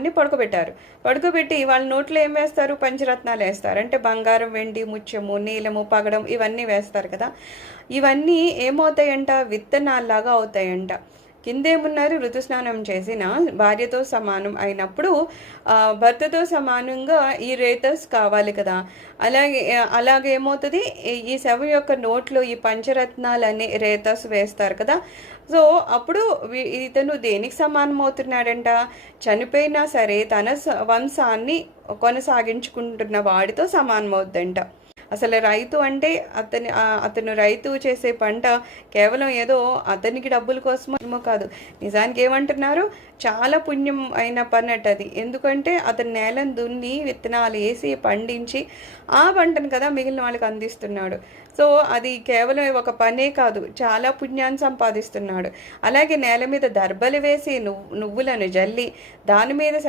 అన్ని పడుకోబెట్టారు. పడుకోబెట్టి వాళ్ళ నోట్లో ఏం వేస్తారు? పంచరత్నాలు వేస్తారు. అంటే బంగారం, వెండి, ముత్యము, నీలము, పగడం ఇవన్నీ వేస్తారు కదా! ఇవన్నీ ఏమవుతాయంట? విత్తనాల్లాగా అవుతాయంట. కిందేమున్నారు? ఋతుస్నానం చేసిన భార్యతో సమానం అయినప్పుడు భర్తతో సమానంగా ఈ రేతస్ కావాలి కదా! అలాగే ఏమవుతుంది? ఈ శవం యొక్క నోట్లో ఈ పంచరత్నాలనే రేతస్ వేస్తారు కదా! సో, అప్పుడు ఇతను దేనికి సమానమవుతున్నాడంట? చనిపోయినా సరే తన వంశాన్ని కొనసాగించుకుంటున్న వాడితో సమానమవుద్దంట. అసలు రైతు అంటే అతను రైతు చేసే పంట కేవలం ఏదో అతనికి డబ్బుల కోసమేమో కాదు. నిజానికి ఏమంటున్నారు? చాలా పుణ్యం అయిన పని అట అది. ఎందుకంటే అతను నేలను దున్ని విత్తనాలు వేసి పండించి ఆ పంటను కదా మిగిలిన వాళ్ళకి అందిస్తున్నాడు. సో అది కేవలం ఒక పనే కాదు, చాలా పుణ్యాన్ని సంపాదిస్తున్నాడు. అలాగే నేల మీద దర్బలు వేసి నువ్వులను జల్లి దాని మీద